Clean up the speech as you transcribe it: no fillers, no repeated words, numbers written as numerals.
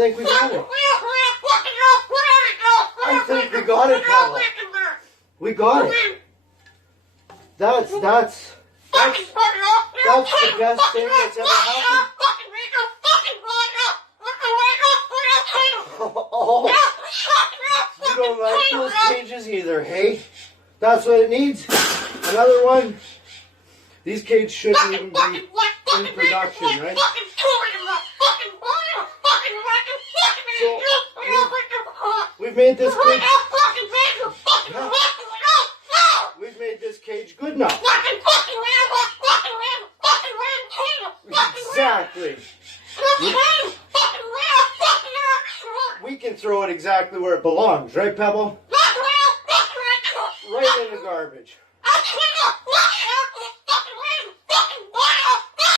think we got it. I think we got it, Pebble. We got it. That's the best thing that's ever happened. Oh, you don't like those cages either, hey? That's what it needs. Another one. These cages shouldn't even be in production, right? So, we've made this cage. We've made this cage good now. Exactly. We can throw it exactly where it belongs, right, Pebble? Right in the garbage.